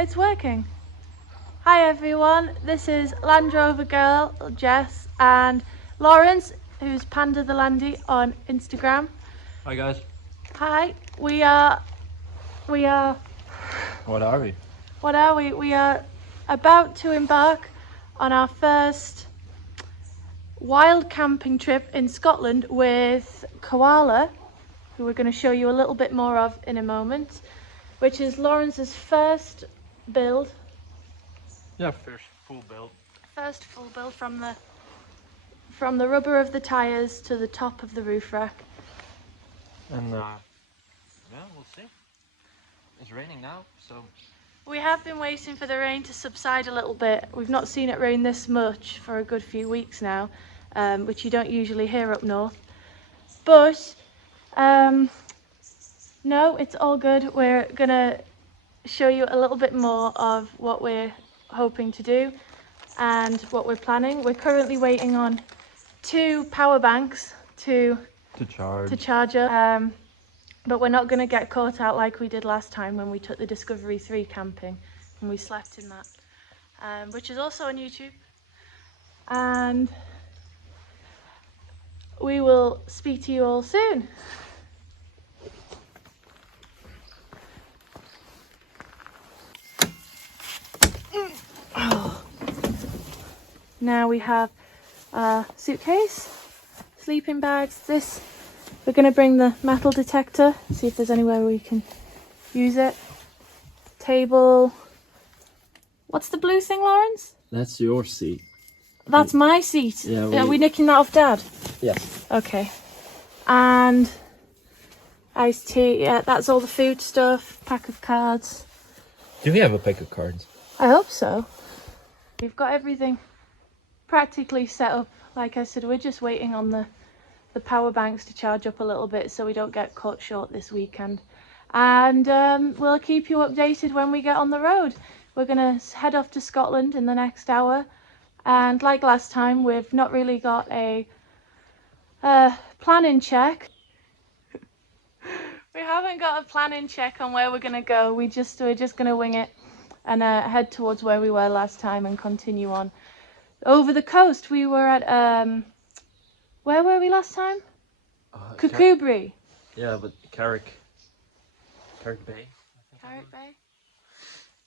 It's working. Hi everyone, this is Land Rover girl Jess and Lawrence, who's Panda the Landy on Instagram. Hi guys. Hi, we are. What are we? What are we? We are about to embark on our first wild camping trip in Scotland with Koala, who we're going to show you a little bit more of in a moment, which is Lawrence's first build. Yeah, first full build. First full build from the rubber of the tyres to the top of the roof rack. And yeah, we'll see. It's raining now, so We have been waiting for the rain to subside a little bit. We've not seen it rain this much for a good few weeks now, which you don't usually hear up north. But no, it's all good. We're gonna show you a little bit more of what we're hoping to do and what we're planning. We're currently waiting on 2 power banks to charge up, but we're not going to get caught out like we did last time when we took the Discovery 3 camping and we slept in that, which is also on YouTube. And we will speak to you all soon. Now we have a suitcase, sleeping bags. We're going to bring the metal detector, see if there's anywhere we can use it. Table. What's the blue thing, Lawrence? that's your seat. That's my seat. Yeah, Are we nicking that off Dad? Yes. Okay. And iced tea. Yeah, that's all the food stuff. Pack of cards. Do we have a pack of cards? I hope so. We've got everything practically set up. Like I said, we're just waiting on the power banks to charge up a little bit so we don't get caught short this weekend. And we'll keep you updated when we get on the road. We're going to head off to Scotland in the next hour. And like last time, we've not really got a planning check. We haven't got a planning check on where we're going to go. We're just going to wing it and head towards where we were last time and continue on. Over the coast, we were at, where were we last time? Koala. Yeah, but Carrick Bay. Carrick Bay?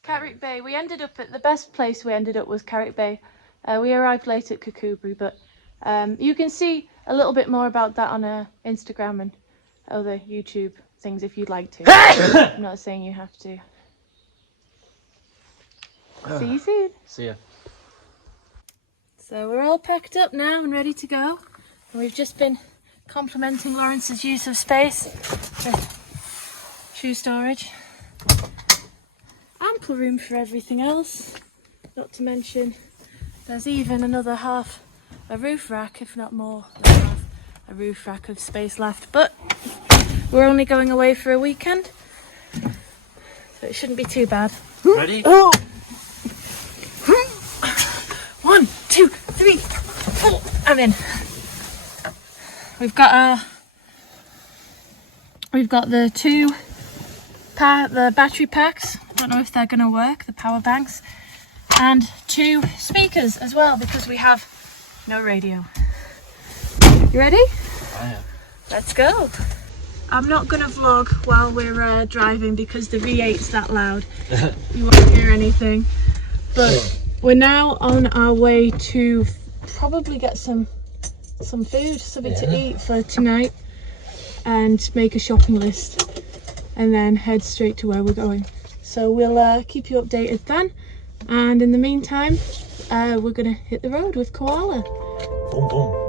Carrick Bay. We ended up at the best place we ended up was Carrick Bay. We arrived late at Koala, but you can see a little bit more about that on Instagram and other YouTube things if you'd like to. I'm not saying you have to. See you soon. See ya. So we're all packed up now and ready to go. And we've just been complimenting Lawrence's use of space with shoe storage. Ample room for everything else. Not to mention there's even another half a roof rack, if not more than half a roof rack of space left. But we're only going away for a weekend, so it shouldn't be too bad. Ready? Oh. 1, 2, 3, 4. I'm in. We've got the 2 the battery packs. I don't know if they're going to work, the power banks, and 2 speakers as well because we have no radio. You ready? I am. Let's go. I'm not going to vlog while we're driving because the V8's that loud. You won't hear anything. But we're now on our way to probably get some food, something to eat for tonight, and make a shopping list, and then head straight to where we're going. So we'll keep you updated then. And in the meantime, we're gonna hit the road with Koala. Boom, boom.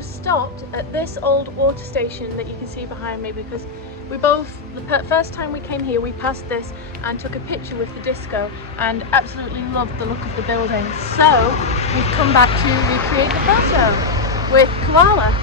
Stopped at this old water station that you can see behind me because The first time we came here, we passed this and took a picture with the disco and absolutely loved the look of the building. So we've come back to recreate the photo with Koala.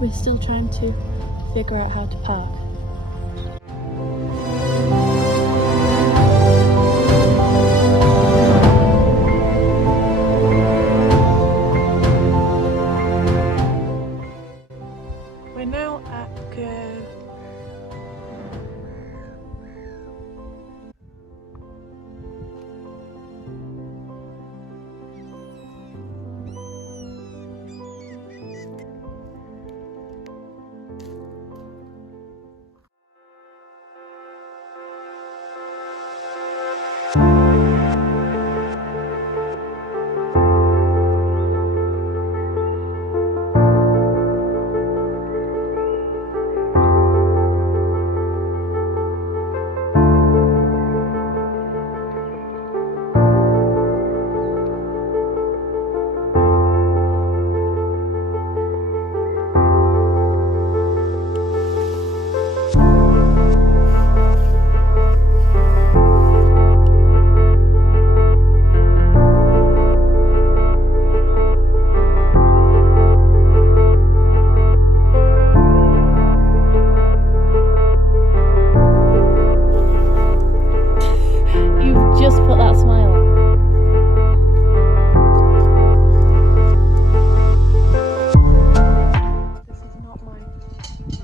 We're still trying to figure out how to park. We're now at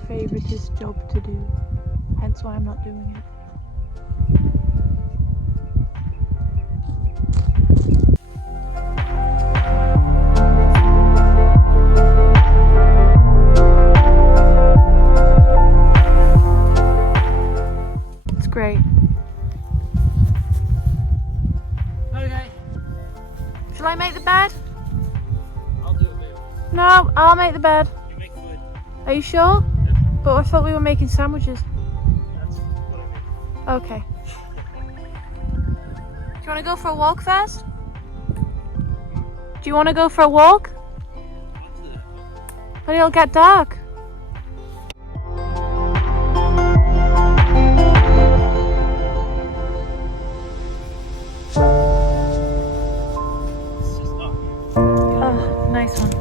favoritist job to do, hence why I'm not doing it. It's great. Okay. Shall I make the bed? I'll do it, babe. No, I'll make the bed. You make food. Are you sure? But I thought we were making sandwiches. That's what I make. Okay. Do you want to go for a walk first? Do you want to go for a walk? But it'll get dark. Oh, nice one.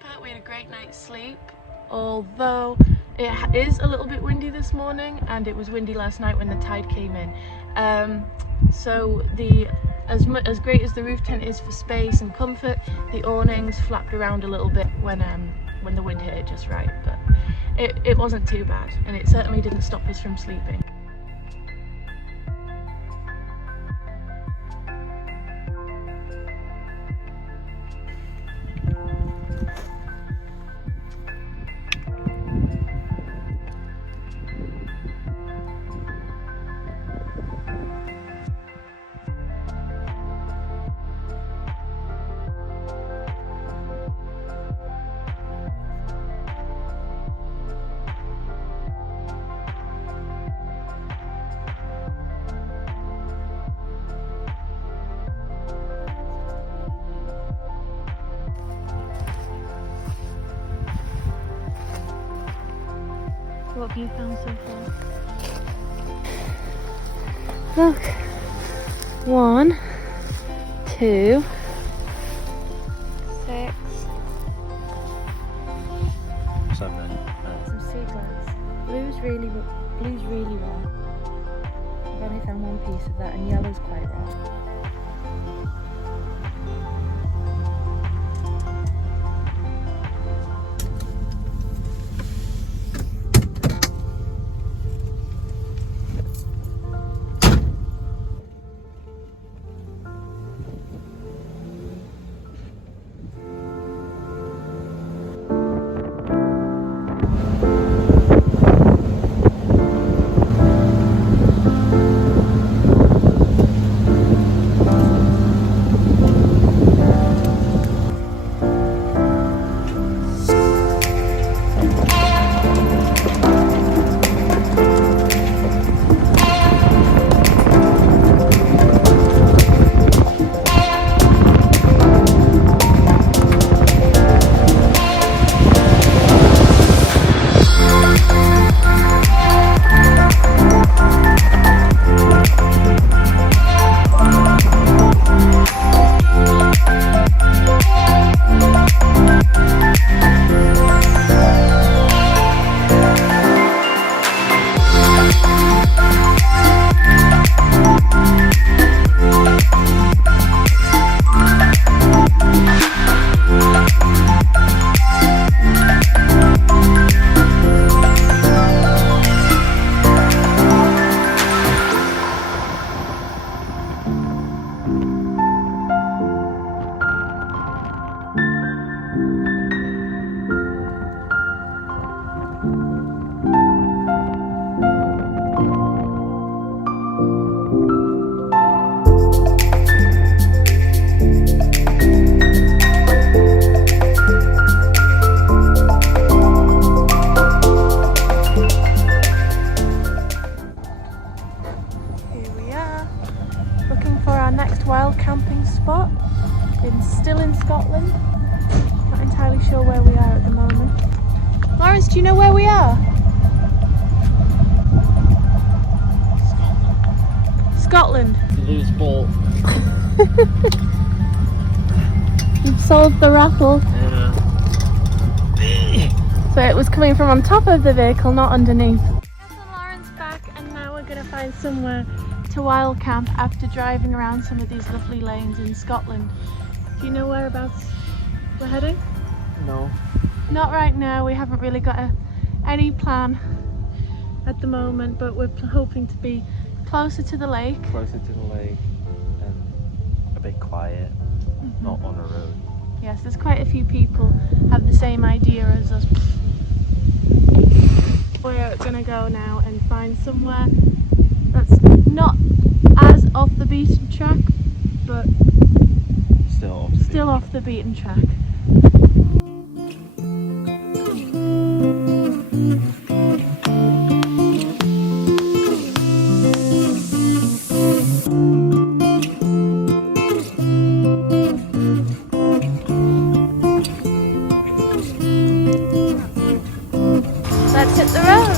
Part, we had a great night's sleep, although it is a little bit windy this morning and it was windy last night when the tide came in. So as great as the roof tent is for space and comfort, the awnings flapped around a little bit when the wind hit it just right, but it wasn't too bad and it certainly didn't stop us from sleeping. What have you found so far? Look. 1, 2, 6. 7. Some seagulls. Blue's really rare. I've only found one piece of that, and yellow's quite rare. Still in Scotland. Not entirely sure where we are at the moment. Lawrence, do you know where we are? Scotland. Loose ball. You've solved the raffle. So it was coming from on top of the vehicle, not underneath. Lawrence back, and now we're going to find somewhere to wild camp after driving around some of these lovely lanes in Scotland. Do you know whereabouts we're heading? No. Not right now. We haven't really got any plan at the moment, but we're hoping to be closer to the lake. Closer to the lake and a bit quiet, not on a road. Yes, there's quite a few people have the same idea as us. We're gonna go now and find somewhere that's not as off the beaten track, but still off the beaten track. Let's hit the road.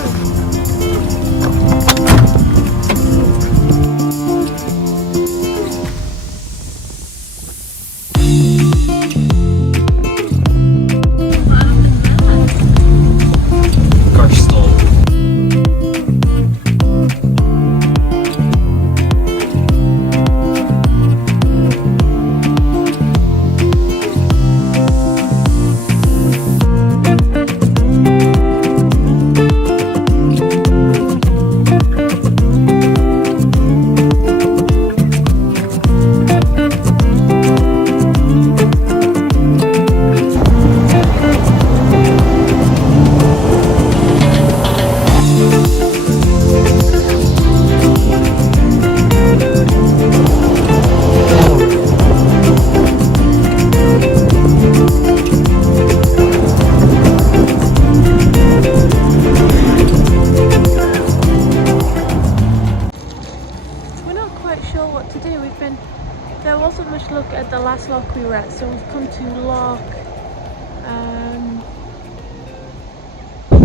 There wasn't much luck at the last lock we were at, so we've come to lock.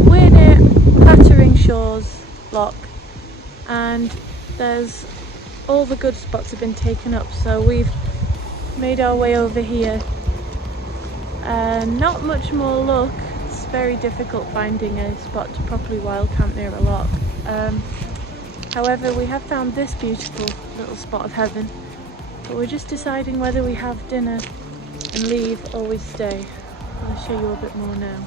We're near Pattering Shores lock, and there's all the good spots have been taken up, so we've made our way over here. Not much more luck. It's very difficult finding a spot to properly wild camp near a lock. However, we have found this beautiful little spot of heaven, but we're just deciding whether we have dinner and leave or we stay. I'll show you a bit more now.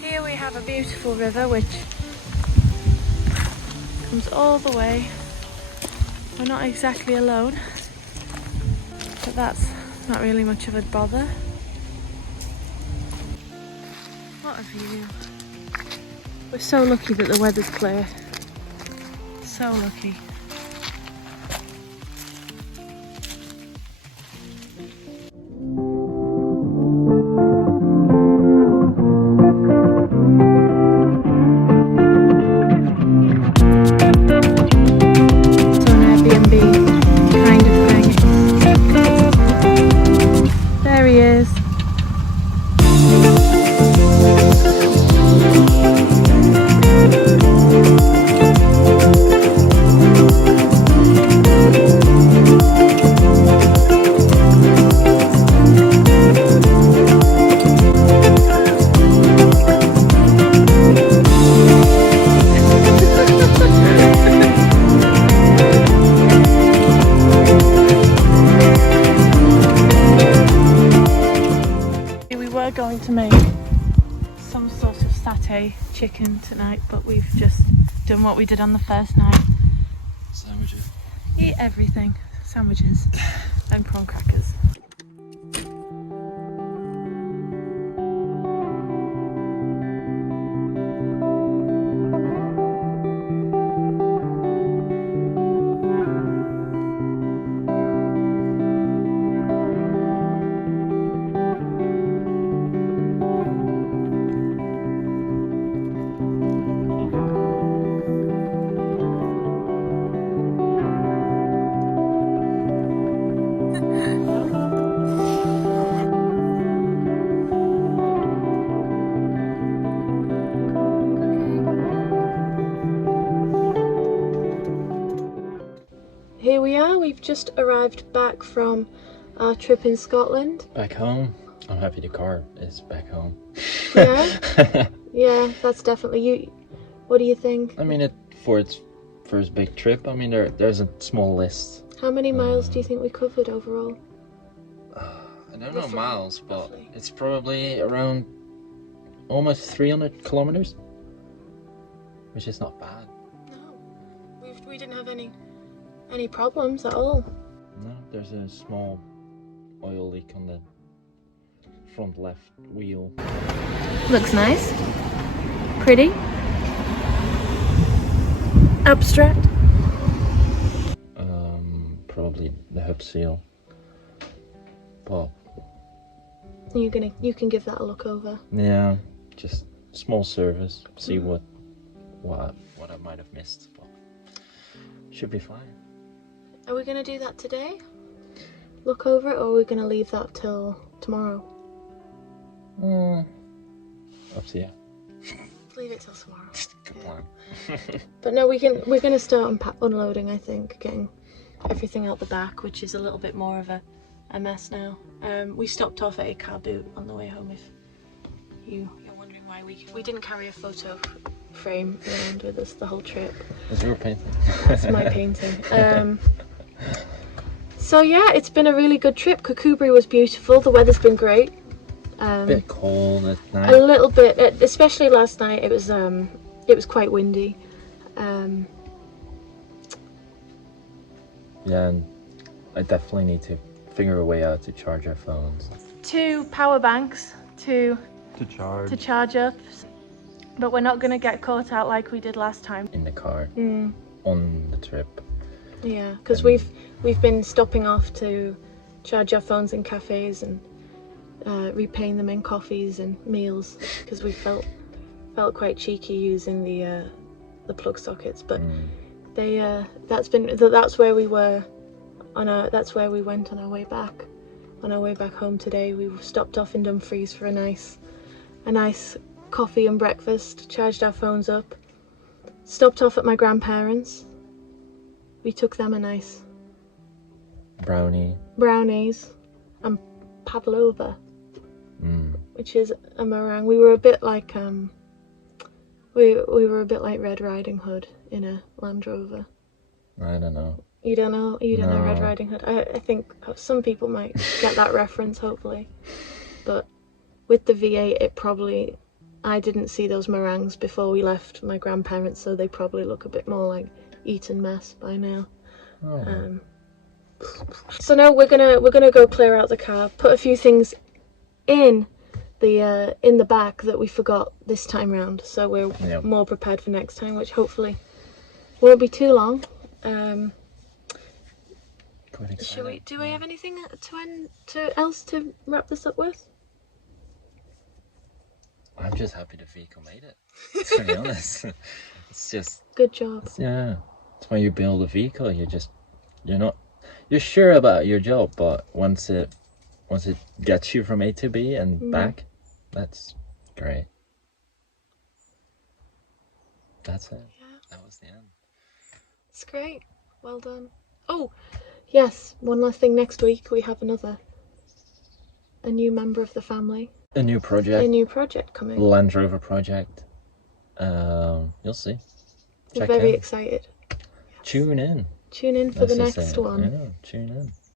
Here we have a beautiful river which comes all the way. We're not exactly alone, but that's not really much of a bother. What a view. We're so lucky that the weather's clear. So lucky. So an Airbnb kind of thing. There he is. Going to make some sort of satay chicken tonight, but we've just done what we did on the first night. Sandwiches. Eat everything. Sandwiches and prawn crackers. Here we are, we've just arrived back from our trip in Scotland. Back home. I'm happy the car is back home. Yeah? Yeah, that's definitely you. What do you think? I mean, for its first big trip, I mean, there's a small list. How many miles do you think we covered overall? I don't know miles, but it's probably around almost 300 kilometers, which is not bad. No, we didn't have any problems at all. No, there's a small oil leak on the front left wheel. Looks nice. Pretty. Abstract. Probably the hub seal. But you can give that a look over. yeah, just small service. See what I might have missed, but should be fine. Are we gonna do that today? Look over it, or are we gonna leave that till tomorrow? Up to you. Leave it till tomorrow. Good plan. But no, we're gonna start unloading. I think getting everything out the back, which is a little bit more of a mess now. We stopped off at a car boot on the way home. If you're wondering why we didn't carry a photo frame around with us the whole trip. Is your painting? That's my painting. So yeah, it's been a really good trip. Kukubri was beautiful. The weather's been great. A bit cold at night. A little bit, especially last night. It was quite windy. Yeah, and I definitely need to figure a way out to charge our phones. 2 power banks to charge up, but we're not gonna get caught out like we did last time in the car on the trip. Yeah, because we've been stopping off to charge our phones in cafes and repaying them in coffees and meals, because we felt quite cheeky using the plug sockets, but that's where we were that's where we went on our way back. On our way back home today, we stopped off in Dumfries for a nice coffee and breakfast, charged our phones up, stopped off at my grandparents'. We took them a nice brownies and pavlova, which is a meringue. We were a bit like we were a bit like Red Riding Hood in a Land Rover. I don't know. You don't know? You don't know No. Red Riding Hood? I think some people might get that reference, hopefully. But with the V8, I didn't see those meringues before we left my grandparents, so they probably look a bit more like Eton mess by now. Oh. So now we're gonna go clear out the car, put a few things in the back that we forgot this time round, so we're more prepared for next time, which hopefully won't be too long. Should we? Do we have anything else to wrap this up with? I'm just happy the vehicle made it. To be honest, it's just good job. Yeah, it's when you build a vehicle, you're sure about your job, but once it gets you from A to B and back, that's great. That's it. Yeah. That was the end. It's great. Well done. Oh, yes. One last thing. Next week we have a new member of the family. A new project coming. Land Rover project. You'll see. We're very excited. Tune in. Tune in for the next one. I know. Tune in.